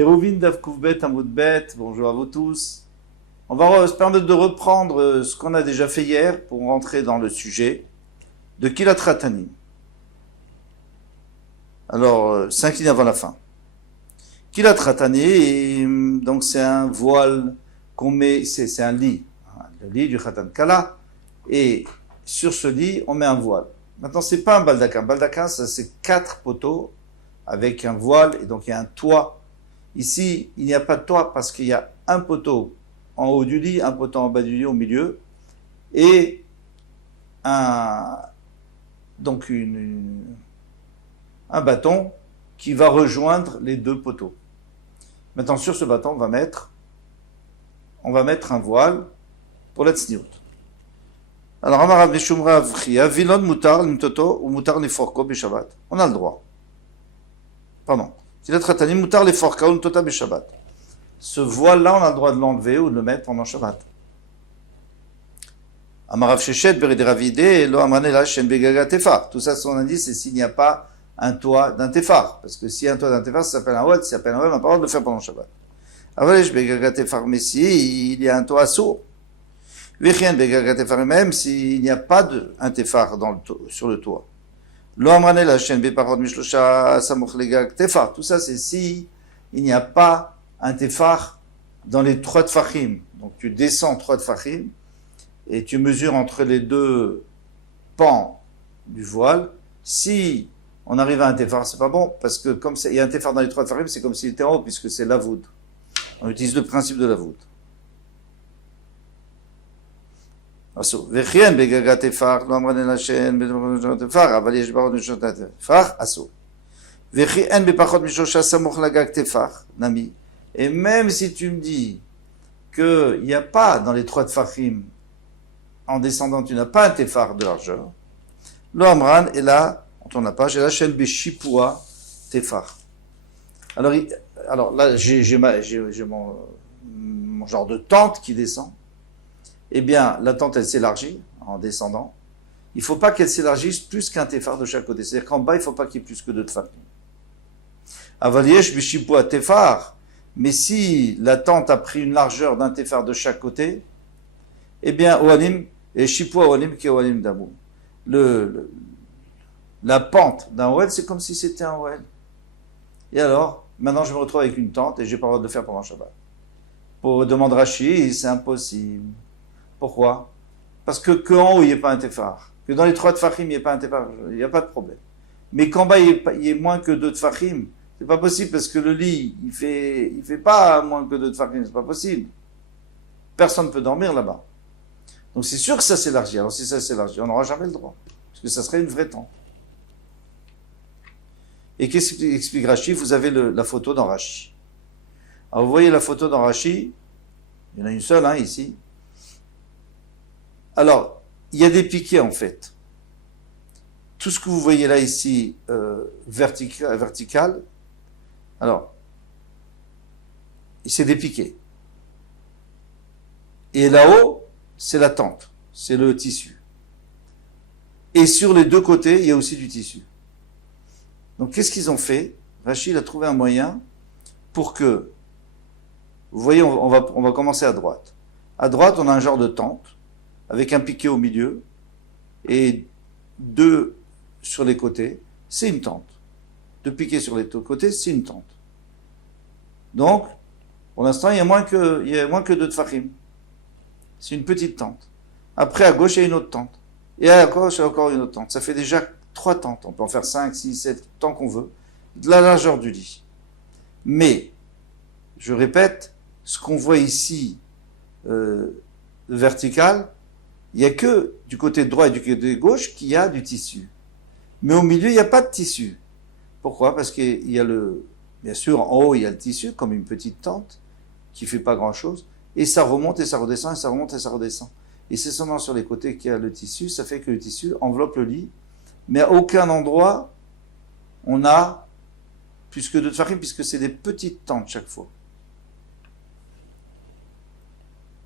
Eruvin Davkouvbet Amoudbet, bonjour à vous tous. On va se permettre de reprendre ce qu'on a déjà fait hier pour rentrer dans le sujet de Kilat Ratanim. Alors, 5 lignes avant la fin. Kilat Ratanim, donc c'est un voile qu'on met, c'est un lit, le lit du Khatan Kala, et sur ce lit, on met un voile. Maintenant, c'est pas un baldaquin. Baldaquin, ça c'est 4 poteaux avec un voile, et donc il y a un toit. Ici, il n'y a pas de toit parce qu'il y a un poteau en haut du lit, un poteau en bas du lit au milieu, et donc un bâton qui va rejoindre les 2 poteaux. Maintenant, sur ce bâton, on va mettre un voile pour la tsniout. Alors, Amarav Meshumra Vchia, Vilon Mutar, Mtoto, ou Mutar Neforko, Beshabbat. On a le droit. Pardon. Ce voile-là, on a le droit de l'enlever ou de le mettre pendant Shabbat. Amarav Shechet, Beredravide, Lo Amranela, Shen Begaga Tefar. Tout ça, son indice, c'est s'il n'y a pas un toit d'un Tefar. Parce que si un toit d'un Tefar, ça s'appelle un Wad, ça s'appelle un Wad, on n'a pas le droit de le faire pendant Shabbat. Avalesh Begaga Tefar, mais si il y a un toit sourd. Vechien Begaga Tefar, même s'il n'y a pas un Tefar sur le toit. Lo amrane la chaîne beparod mishlosha samoch legag tefar. Tout ça, c'est si il n'y a pas un tefar dans les 3 tfachim. Donc tu descends 3 tfachim et tu mesures entre les 2 pans du voile. Si on arrive à un tefar, c'est pas bon parce que comme il y a un tefar dans les 3 tfachim, c'est comme s'il était en haut puisque c'est la voûte. On utilise le principe de la voûte. וכן בגגת תפח, לא אמרנו לשן בתפח, אבל יש פחות משלושה תפח, אסור. וכי אין בפחות משלושה סמוך לגג תפח, נמי. Et même si tu me dis qu'il n'y a pas dans les 3 tfachim, en descendant, tu n'as pas un tefar de largeur, lo amran, et là, on tourne la page, et là, shel beshipua tefar. Alors là, j'ai mon genre de tente qui descend. Eh bien, la tente, elle s'élargit en descendant. Il ne faut pas qu'elle s'élargisse plus qu'un tefar de chaque côté. C'est-à-dire qu'en bas, il ne faut pas qu'il y ait plus que 2 tefachim. Avaliesh bishipua tefar. Mais si la tente a pris une largeur d'un tefar de chaque côté, eh bien, oanim, et shipua oanim ki oanim damou. La pente d'un ouel, c'est comme si c'était un ouel. Et alors, maintenant, je me retrouve avec une tente et je n'ai pas le droit de le faire pendant Shabbat. Pour demander Rashi, c'est impossible. Pourquoi? Parce qu'en haut, il n'y ait pas un tefar. Que dans les 3 tefachim, il n'y ait pas un tefar, il n'y a pas de problème. Mais qu'en bas, il y ait moins que 2 tefachim, c'est pas possible parce que le lit, il fait pas moins que 2 tefachim, c'est pas possible. Personne ne peut dormir là-bas. Donc c'est sûr que ça s'élargit. Alors si ça s'élargit, on n'aura jamais le droit. Parce que ça serait une vraie tente. Et qu'est-ce qu'explique Rashi? Vous avez la photo dans Rashi. Alors vous voyez la photo dans Rashi, il y en a une seule, ici. Alors, il y a des piquets en fait. Tout ce que vous voyez là ici, vertical, alors, c'est des piquets. Et là-haut, c'est la tente, c'est le tissu. Et sur les 2 côtés, il y a aussi du tissu. Donc, qu'est-ce qu'ils ont fait? Rachid a trouvé un moyen pour que, vous voyez, on va commencer à droite. À droite, on a un genre de tente, avec un piquet au milieu, et 2 sur les côtés, c'est une tente. 2 piquets sur les côtés, c'est une tente. Donc, pour l'instant, il y a moins que 2 tfachim. C'est une petite tente. Après, à gauche, il y a une autre tente. Et à gauche, il y a encore une autre tente. Ça fait déjà 3 tentes. On peut en faire 5, 6, 7, tant qu'on veut. De la largeur du lit. Mais, je répète, ce qu'on voit ici, vertical, il n'y a que du côté droit et du côté gauche qu'il y a du tissu. Mais au milieu, il n'y a pas de tissu. Pourquoi? Parce qu'il y a bien sûr, en haut, il y a le tissu, comme une petite tente, qui ne fait pas grand-chose, et ça remonte et ça redescend, et ça remonte et ça redescend. Et c'est seulement sur les côtés qu'il y a le tissu, ça fait que le tissu enveloppe le lit, mais à aucun endroit, on a plus que 2 tfachim, puisque c'est des petites tentes chaque fois.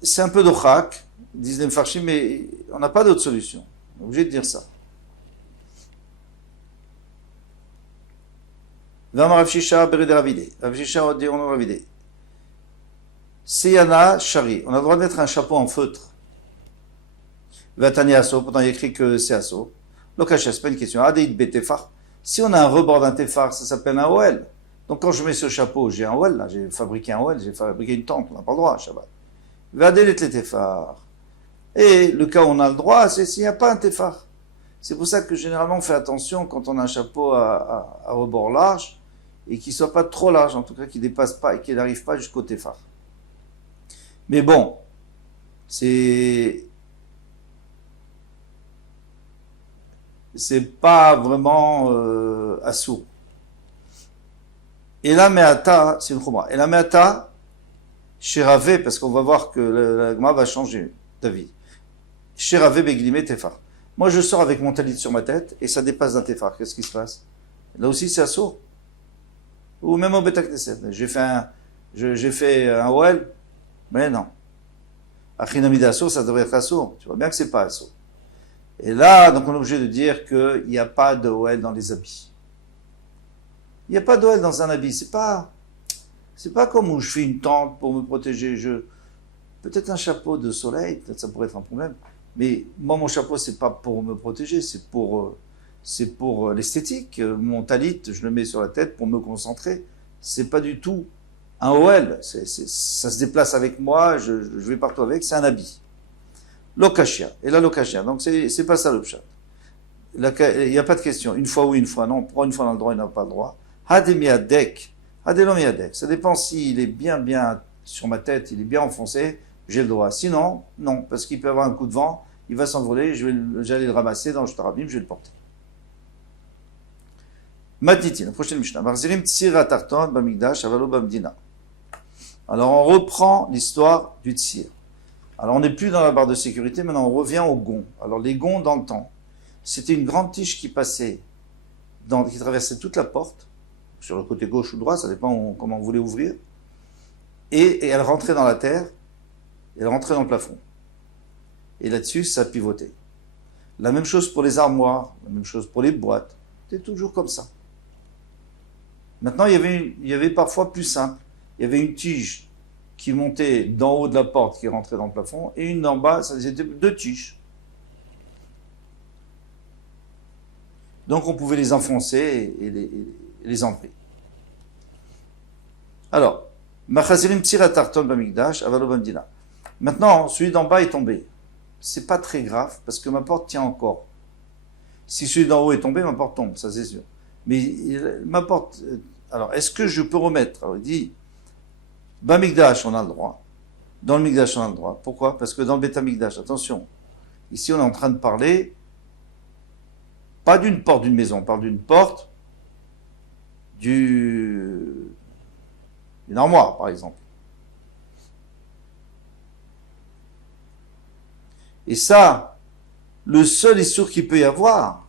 C'est un peu d'ochak, disent les mfarshim, mais on n'a pas d'autre solution. On est obligé de dire ça. Vama Rav Shisha Bered Ravide. Rav Shisha dit on Ravide. Seyana Shari. On a le droit de mettre un chapeau en feutre. Vatani Asso. Pourtant il y a écrit que c'est Asso. Lokash, c'est pas une question. Adeid Betefar. Si on a un rebord d'un tefar, ça s'appelle un OL. Donc quand je mets ce chapeau, j'ai un OL, là, j'ai fabriqué un OL, j'ai fabriqué une tente, on n'a pas le droit à Shabbat. Vadelet les tefar. Et le cas où on a le droit, c'est s'il n'y a pas un tefar. C'est pour ça que généralement on fait attention quand on a un chapeau à rebord large, et qu'il ne soit pas trop large, en tout cas qu'il ne dépasse pas et qu'il n'arrive pas jusqu'au tefar. Mais bon, c'est pas vraiment assourd. Et la meata, c'est une chumra. Et la meata, chez Ravé, parce qu'on va voir que la Gemara va changer d'avis. Chez Ravé, beglimé tefar. Moi, je sors avec mon talit sur ma tête et ça dépasse d'un tefar. Qu'est-ce qui se passe? Là aussi, c'est assourd. Ou même au Beta Knesset. J'ai fait un OL, mais non. Achinamida assourd, ça devrait être assourd. Tu vois bien que c'est pas assourd. Et là, donc on est obligé de dire qu'il n'y a pas de OL dans les habits. Il n'y a pas d'OL dans un habit. C'est pas comme où je fais une tente pour me protéger. Peut-être un chapeau de soleil, peut-être ça pourrait être un problème. Mais moi, mon chapeau, c'est pas pour me protéger, c'est pour l'esthétique. Mon talit, je le mets sur la tête pour me concentrer. C'est pas du tout un OL. Ça se déplace avec moi, je vais partout avec, c'est un habit. Lokashia. Et là, lokashia. Donc, c'est pas ça le pshat. Il n'y a pas de question. Une fois oui, une fois non. On prend une fois dans le droit, il n'a pas le droit. Hademiadek. Hadelomiadek. Ça dépend s'il est bien sur ma tête, il est bien enfoncé, j'ai le droit. Sinon, non. Parce qu'il peut avoir un coup de vent, il va s'envoler, j'allais le ramasser dans le shtarabim, je vais le porter. Matiti, la prochaine Mishnah. Marzirim tsira tarton bamigdash avalo bamdina. Alors, on reprend l'histoire du tsir. Alors on n'est plus dans la barre de sécurité, maintenant on revient au gond. Alors les gonds dans le temps, c'était une grande tige qui passait, qui traversait toute la porte, sur le côté gauche ou droit, ça dépend comment vous voulez ouvrir, et elle rentrait dans la terre, et elle rentrait dans le plafond. Et là-dessus, ça pivotait. La même chose pour les armoires, la même chose pour les boîtes, c'était toujours comme ça. Maintenant, il y avait parfois plus simple, il y avait une tige qui montait d'en haut de la porte, qui rentrait dans le plafond, et une d'en bas, ça c'était deux tiges. Donc on pouvait les enfoncer et les enlever. Alors, Machazirim tira tarton bamigdash avalo bamdina. Maintenant, celui d'en bas est tombé. C'est pas très grave, parce que ma porte tient encore. Si celui d'en haut est tombé, ma porte tombe, ça c'est sûr. Mais ma porte... Alors, est-ce que je peux remettre? Alors, il dit... Bamigdash, on a le droit. Dans le Migdash, on a le droit. Pourquoi? Parce que dans le Betamigdash, attention, ici on est en train de parler, pas d'une porte d'une maison, on parle d'une porte d'une armoire, par exemple. Et ça, le seul issour qu'il peut y avoir,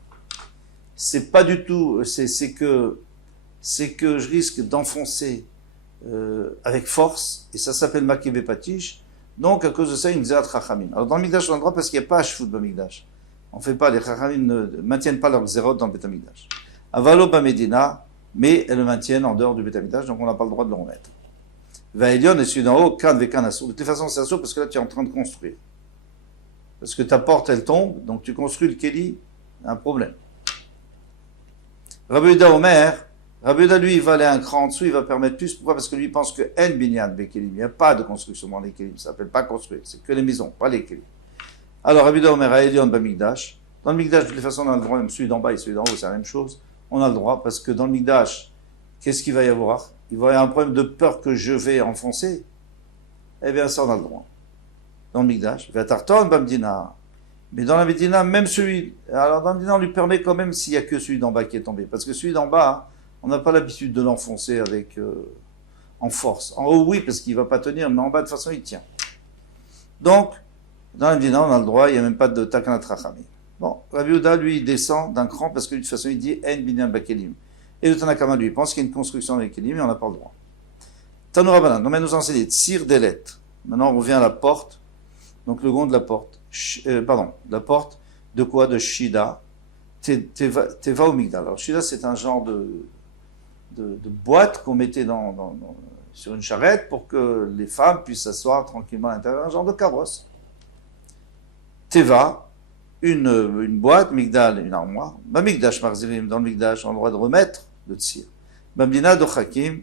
c'est pas du tout, c'est que je risque d'enfoncer avec force, et ça s'appelle Makebe Patish. Donc, à cause de ça, il nous dit Chachamim. Alors, dans le Migdash, on a le droit parce qu'il n'y a pas Ashfout dans le Migdash. On fait pas, les Chachamim ne maintiennent pas leur zérot dans le Betamigdash. Avalo Bamedina, mais elles le maintiennent en dehors du Betamigdash, donc on n'a pas le droit de le remettre. Vaelion et celui d'en haut, Kan Vekan Assour. De toute façon, c'est Assour parce que là, tu es en train de construire. Parce que ta porte, elle tombe, donc tu construis le Kéli, un problème. Rabbi Yehuda Omer, Rabbi Yehuda, lui, il va aller un cran en dessous, il va permettre plus. Pourquoi? Parce que lui, il pense que En Binyan Bekelim. Il n'y a pas de construction dans les Kelim. Ça s'appelle pas construire. C'est que les maisons, pas les Kelim. Alors, Rabbi Yehuda Omer a Elion Bamigdash. Dans le Migdash, de toute façon, on a le droit, même celui d'en bas et celui d'en haut, c'est la même chose. On a le droit, parce que dans le Migdash, qu'est-ce qu'il va y avoir? Il va y avoir un problème de peur que je vais enfoncer. Eh bien, ça, on a le droit. Dans le Migdash. Vatarton Bamdina. Mais dans la Médina, même celui... Alors, dans la Médina, on lui permet quand même s'il n'y a que celui d'en bas qui est tombé. Parce que celui d'en bas, on n'a pas l'habitude de l'enfoncer avec en force. En haut, oui, parce qu'il ne va pas tenir, mais en bas, de toute façon, il tient. Donc, dans la Médina, on a le droit, il n'y a même pas de Takanat Rachamim. Bon, Rabbi Yehuda, lui, il descend d'un cran parce que de toute façon, il dit En Binyan Bakelim. Et le Tanakama, lui, il pense qu'il y a une construction avec Kelim, mais on n'a pas le droit. Tanoura Banan, donc, nous enseigner Tsir des lettres. Maintenant, on revient à la porte. Donc, le gond de la porte. La porte de quoi? De Shida. Teva ou Migdal. Alors, Shida, c'est un genre de boîte qu'on mettait sur une charrette pour que les femmes puissent s'asseoir tranquillement à l'intérieur, un genre de carrosse. Teva, une boîte, migdal, une armoire. Bamigdash marzirim, dans le migdash, on a le droit de remettre le tsir. Bamdina dochakim,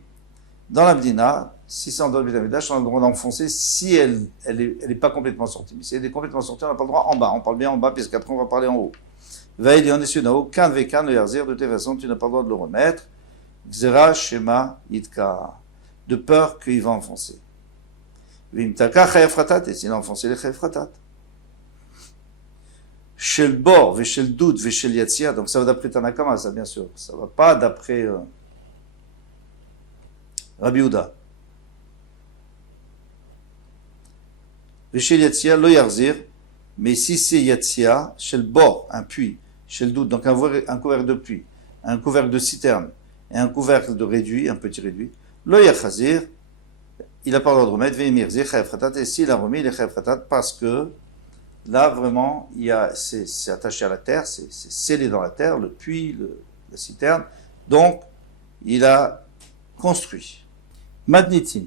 dans la Bdina, si c'est en dehors du Betamigdash, on a le droit d'enfoncer si elle est pas complètement sortie. Mais si elle est complètement sortie, on n'a pas le droit en bas. On parle bien en bas, puisqu'après on va parler en haut. Veille, on est sur haut, kan vekan le yarzir, de toute façon, tu n'as pas le droit de le remettre. Xera, shema, yitka. De peur qu'il va enfoncer. Vimtaka, chayefratat, et s'il a enfoncé les chayefratat. Chez le bord, ve chez le doute, ve chez le yatzia, donc ça va d'après Tanakama, ça bien sûr. Ça va pas d'après Rabbi Yehuda. Ve chez le yatzia, lo yarzir, mais si c'est yatzia, chez le bord, un puits, chez le doute, donc un couvercle de puits, un couvercle de citerne, et un couvercle de réduit, un petit réduit, lo yachazir, il n'a pas le droit de remettre, ve imirzir, chayefratat, et s'il a remis, il est chayefratat, parce que là, vraiment, c'est attaché à la terre, c'est scellé dans la terre, le puits, la citerne. Donc, il a construit. Madnitin.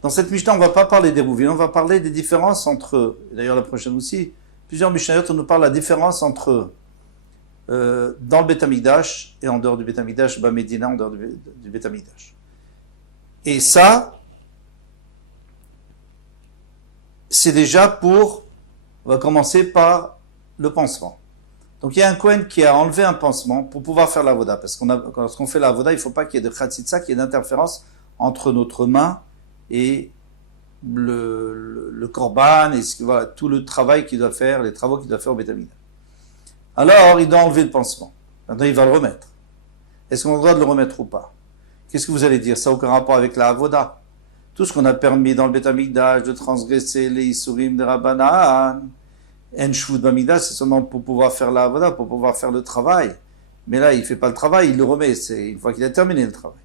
Dans cette Mishnah, on ne va pas parler des Rouvines, on va parler des différences entre, d'ailleurs la prochaine aussi, plusieurs Mishnayot, on nous parle de la différence entre dans le Beth Amikdash et en dehors du Beth Amikdash, Medina, en dehors du Beth Amikdash. Et ça, c'est déjà pour... On va commencer par le pansement. Donc il y a un Kohen qui a enlevé un pansement pour pouvoir faire la voda. Parce que lorsqu'on fait la voda, il ne faut pas qu'il y ait de khatsitsa, qu'il y ait d'interférence entre notre main et le korban, et voilà, tout le travail qu'il doit faire, les travaux qu'il doit faire au Beth Amikdash. Alors il doit enlever le pansement. Maintenant il va le remettre. Est-ce qu'on a le droit de le remettre ou pas? Qu'est-ce que vous allez dire? Ça n'a aucun rapport avec la voda. Tout ce qu'on a permis dans le Beth Amikdash de transgresser les Isurim de Rabbanan, En Shvut Bamikdash, c'est seulement pour pouvoir faire la Avoda, pour pouvoir faire le travail. Mais là, il ne fait pas le travail, il le remet, c'est une fois qu'il a terminé le travail.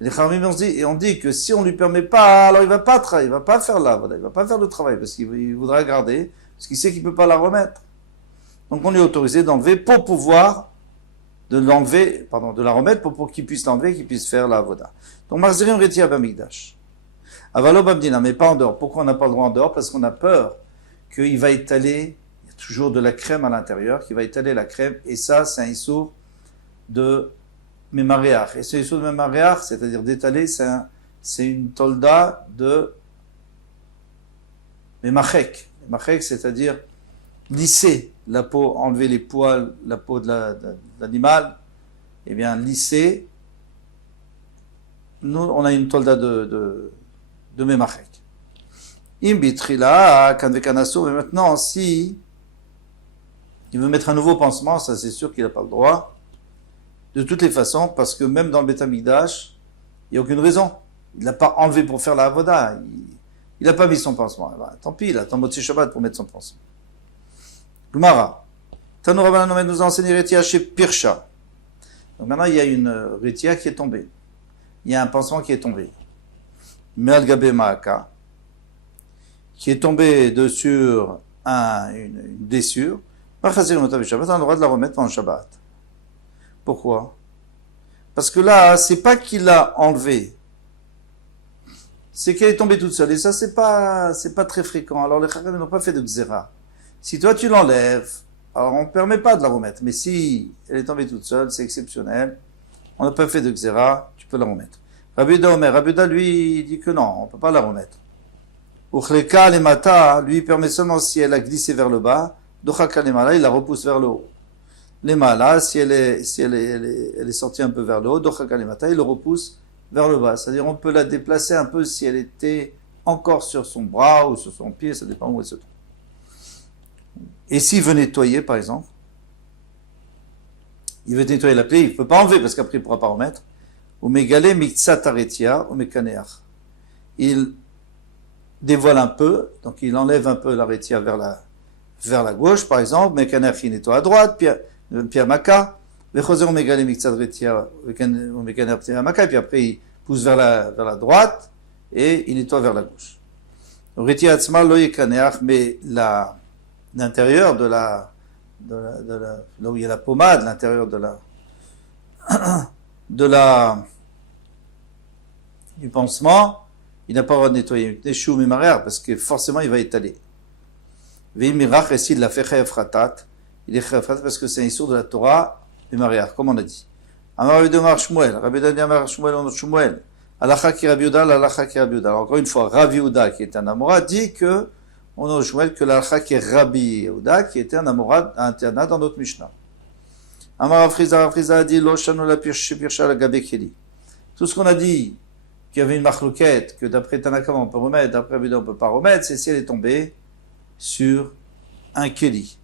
Les Khamim, on dit que si on ne lui permet pas, alors il ne va pas travailler, il ne va pas faire la Avoda, il ne va pas faire le travail, parce qu'il voudra garder, parce qu'il sait qu'il ne peut pas la remettre. Donc on lui a autorisé d'enlever pour pouvoir, de la remettre pour qu'il puisse l'enlever, qu'il puisse faire la Avoda. Donc Marzirim Retia Bamikdash. Avalo Bamdina, mais pas en dehors. Pourquoi on n'a pas le droit en dehors? Parce qu'on a peur qu'il va étaler, il y a toujours de la crème à l'intérieur, qu'il va étaler la crème, et ça, c'est un issour de Memaréach. Et ce issour de Memaréach, c'est-à-dire d'étaler, c'est une tolda de Memachek. Memachek, c'est-à-dire lisser la peau, enlever les poils, la peau de l'animal, et bien lisser. Nous, on a une tolda de Memachek. Imbitrila, Kanvekanaso, mais maintenant, si il veut mettre un nouveau pansement, ça c'est sûr qu'il n'a pas le droit. De toutes les façons, parce que même dans le Beth Amikdash, il n'y a aucune raison. Il l'a pas enlevé pour faire la Avoda. Il n'a pas mis son pansement. Ben, tant pis, il attend Motzi Shabbat pour mettre son pansement. Gemara. Tanu Rabbanan nous a enseigné Retia chez Pirsha. Donc maintenant, il y a une Retia qui est tombée. Il y a un pansement qui est tombé. Me'al Gabe Ma'aka, qui est tombé sur une blessure. On a le droit de la remettre en Shabbat. Pourquoi? Parce que là, c'est pas qu'il l'a enlevé, c'est qu'elle est tombée toute seule. Et ça, c'est pas très fréquent. Alors les Chachamim n'ont pas fait de Xéra. Si toi tu l'enlèves, alors on ne permet pas de la remettre. Mais si elle est tombée toute seule, c'est exceptionnel. On n'a pas fait de Xéra, tu peux la remettre. Rabbi Yehuda, lui, il dit que non, on ne peut pas la remettre. Uchleka lemata, lui permet seulement si elle a glissé vers le bas. Dochaka lemala, il la repousse vers le haut. Lemala, si elle est sortie un peu vers le haut, dochaka lemata, il le repousse vers le bas. C'est-à-dire, on peut la déplacer un peu si elle était encore sur son bras ou sur son pied, ça dépend où elle se trouve. Et s'il veut nettoyer, par exemple, il veut nettoyer la plaie, il ne peut pas enlever parce qu'après il ne pourra pas remettre. Ou megale miktsat aretia, ou mekaneach. Il dévoile un peu, donc il enlève un peu l'aretia vers la gauche, par exemple, mekaneach il nettoie à droite, pierre maka, vechoser ou megale miktsat aretia, ou mekaneach pierre maka, et puis après il pousse vers la droite, et il nettoie vers la gauche. Retia atzma lo yekaneach, mais l'intérieur là où il y a la pommade, l'intérieur de la du pansement, il n'a pas le droit de nettoyer. Neshu mimarear, parce que forcément il va étaler. Veimirach, et s'il l'a fait chayav ratat, il est chayav ratat parce que c'est un issur de la Torah, mimarear, comme on a dit. Amar Rabbi Amar Shmuel, Rabbi Yehuda dit Amar Shmuel, on a Shmuel. Alacha ki Rabbi Yehuda, l'alacha ki Rabbi Yehuda. Alors encore une fois, Rabbi Yehuda, qui est un Amora, dit que, on a Shmuel, que l'alacha qui est Rabbi Yehuda, qui était un Amora, un Tana dans notre Mishnah. Amar Afriza a dit, Lo shanu la pirsha la gabe keli. Tout ce qu'on a dit, qu'il y avait une marloquette, que d'après Tanakama on peut remettre, d'après Rabbi Yehuda on peut pas remettre, c'est si elle est tombée sur un keli.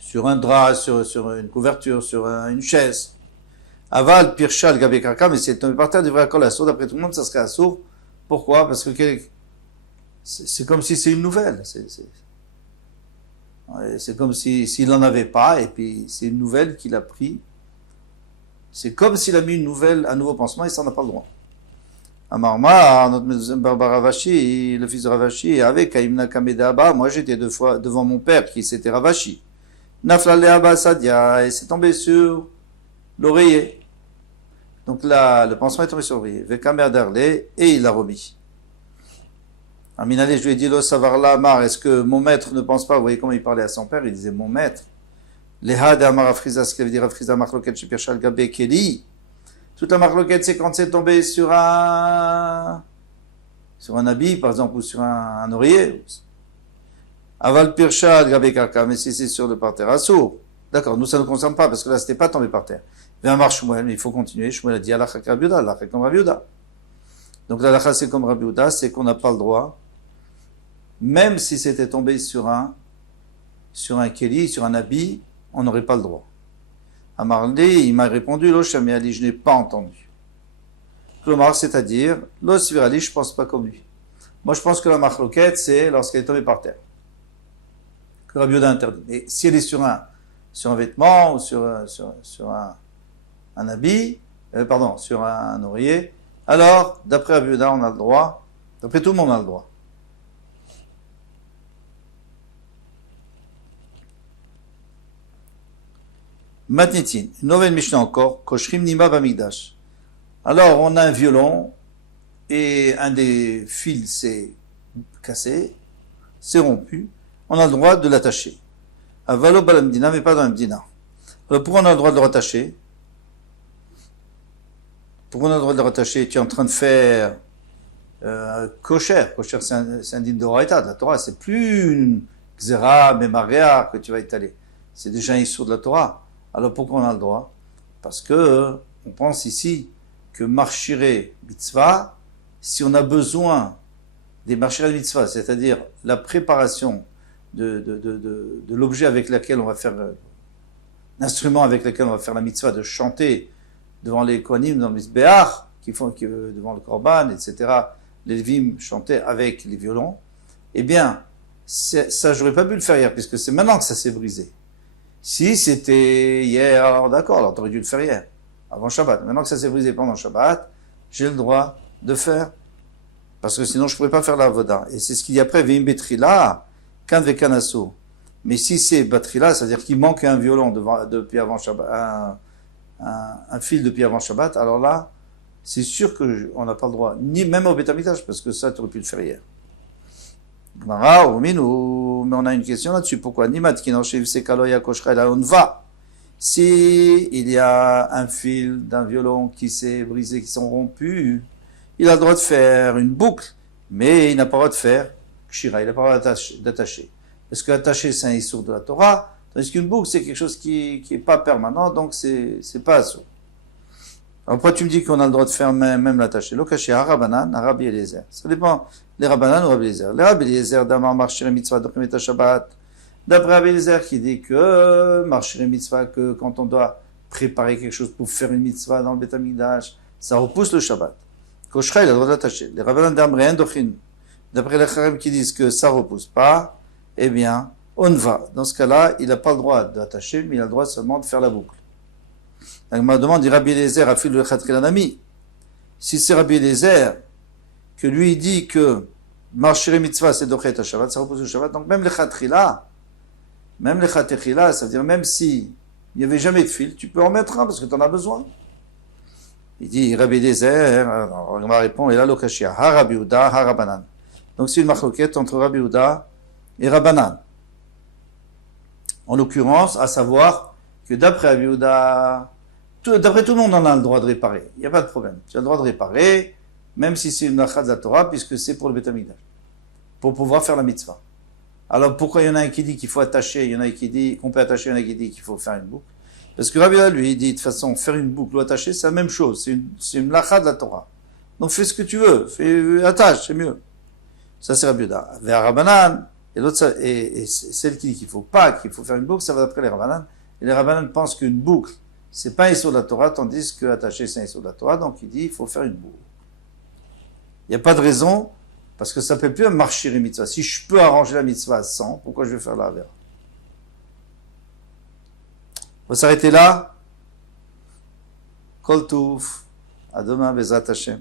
Sur un drap, sur une couverture, sur une chaise. Aval, pirchal, gabé karka, mais si elle tombée par terre, elle devrait accorder assour. D'après tout le monde, ça serait assour. Pourquoi? Parce que c'est comme si c'est une nouvelle. C'est comme s'il n'en avait pas, et puis c'est une nouvelle qu'il a pris. C'est comme s'il a mis une nouvelle, un nouveau pansement, et ça n'a pas le droit. Amarma, notre Barba Ravashi, le fils de Ravashi, avec Kaimna Kameda Abba, moi j'étais 2 fois devant mon père qui s'était Ravashi. Naflale Abba Sadia, et c'est tombé sur l'oreiller. Donc là, le pansement est tombé sur l'oreiller. Vekamer Darle, et il l'a remis. Aminale, je lui ai dit, Lo Savarla Amar, est-ce que mon maître ne pense pas, vous voyez comment il parlait à son père, il disait mon maître. Leha de Amar Afriza, ce qu'il avait dit Afriza Marloket Shipirshal Gabe Keli. Toute la marloquette, c'est quand c'est tombé sur un habit, par exemple, ou sur un oreiller. Aval pirchad, gabe kaka, mais si c'est sur le parterre, assour. D'accord, nous, ça ne nous concerne pas, parce que là, c'était pas tombé par terre. Vers Mar Shmuel, mais il faut continuer. Shmuel a dit, Allah chak Rabbi Yehuda, Allah chak comme Rabbi Yehuda. Donc, la c'est comme Rabbi Yehuda, c'est qu'on n'a pas le droit, même si c'était tombé sur un keli, sur un habit, on n'aurait pas le droit. Amarli, il m'a répondu, Lo Shamiali, je n'ai pas entendu. Klomar, c'est-à-dire, Lo Svirali, je pense pas comme lui. Moi, je pense que la marloquette, c'est lorsqu'elle est tombée par terre. Que Rabbi Yehuda interdit. Mais si elle est sur un vêtement ou sur un habit, sur un oreiller, alors, d'après Rabbi Yehuda, on a le droit, d'après tout le monde, on a le droit. Matnitin, une nouvelle Mishnah encore, Koshrim Nima Bamigdash. Alors, on a un violon, et un des fils s'est cassé, s'est rompu, on a le droit de l'attacher. Avalo Balamdina, mais pas dans l'Amdina. Alors, pourquoi on a le droit de le rattacher? Pourquoi on a le droit de le rattacher? Tu es en train de faire kosher. Kosher, c'est un din d'oraita, de la Torah. C'est plus une xéra, mémaréa que tu vas étaler. C'est déjà un issur de la Torah. Alors pourquoi on a le droit? Parce que on pense ici que marchiré mitzvah, si on a besoin des marchiré mitzvah, c'est-à-dire la préparation de l'objet avec lequel on va faire, l'instrument avec lequel on va faire la mitzvah, de chanter devant les kohanim, dans le misbéach, devant le korban, etc., les lévim chantaient avec les violons, eh bien, ça j'aurais pas pu le faire hier, puisque c'est maintenant que ça s'est brisé. Si c'était hier, alors d'accord, alors t'aurais dû le faire hier, avant Shabbat. Maintenant que ça s'est brisé pendant Shabbat, j'ai le droit de faire, parce que sinon je pourrais pas faire la voda. Et c'est ce qu'il dit après, veim betrila, kan vekanaso. Mais si c'est batrila, c'est-à-dire qu'il manque un violon depuis avant Shabbat, un fil depuis avant Shabbat, alors là, c'est sûr qu'on n'a pas le droit, ni même au Beth Amikdash, parce que ça, tu aurais pu le faire hier. Mais on a une question là-dessus. Pourquoi? On va. Si il y a un fil d'un violon qui s'est brisé, qui s'est rompu, il a le droit de faire une boucle, mais il n'a pas le droit de faire kshira, il n'a pas le droit d'attacher. Parce que attacher, c'est un issur de la Torah, tandis qu'une boucle, c'est quelque chose qui est pas permanent, donc c'est pas assour. Alors pourquoi tu me dis qu'on a le droit de faire même l'attacher? Lokashi harabanan, Rabbi Eliezer. Ça dépend, les Rabbanan ou Rabbi Eliezer. Les Rabbi Eliezer d'Amar marchir mitzvah de Shabbat. D'après Rabbi Eliezer qui dit que marcher mitzvah, que quand on doit préparer quelque chose pour faire une mitzvah dans le Beth Amikdash, ça repousse le Shabbat. Koshra, il a le droit d'attacher. Les Rabbanan d'Amre Endochin, d'après les Charem qui disent que ça repousse pas, eh bien, on va. Dans ce cas-là, il n'a pas le droit d'attacher, mais il a le droit seulement de faire la boucle. Donc, ma demande, dit Rabbi Eliezer a fait le Khatkilanami. Si c'est Rabbi Eliezer, que lui dit que marcher mitzvah, c'est dochet à Shabbat, ça repose au Shabbat. Donc, même les Khatrila, ça veut dire même si il n'y avait jamais de fil, tu peux en mettre un parce que tu en as besoin. Il dit, Rabbi Eliezer, on va répondre, et là, l'okashia, ha Rabbi Yehuda, ha Rabbanan. Donc c'est une marloquette entre Rabbi Yehuda et Rabbanan. En l'occurrence, à savoir que d'après Rabbi Yehuda, d'après tout le monde, on a le droit de réparer. Il n'y a pas de problème. Tu as le droit de réparer, même si c'est une lacha de la Torah, puisque c'est pour le Beth Amikdash, pour pouvoir faire la mitzvah. Alors pourquoi il y en a un qui dit qu'il faut attacher, il y en a un qui dit qu'on peut attacher, il y en a un qui dit qu'il faut faire une boucle? Parce que Rabbi Yehuda, lui, il dit de toute façon, faire une boucle ou attacher, c'est la même chose. C'est une lacha de la Torah. Donc fais ce que tu veux, attache, c'est mieux. Ça c'est Rabbi Yehuda. Vers Rabbanan, et l'autre, et celle qui dit qu'il faut faire une boucle, ça va d'après les Rabbanan. Et les Rabbanan pensent qu'une boucle, c'est pas un issur de la Torah, tandis que attacher, c'est un issur de la Torah. Donc il dit, il faut faire une boucle. Il n'y a pas de raison, parce que ça ne s'appelle plus un marchir mitzvah. Si je peux arranger la mitzvah à 100, pourquoi je vais faire la avera? On va s'arrêter là. Kol Touf. À demain, Bezrat Hashem.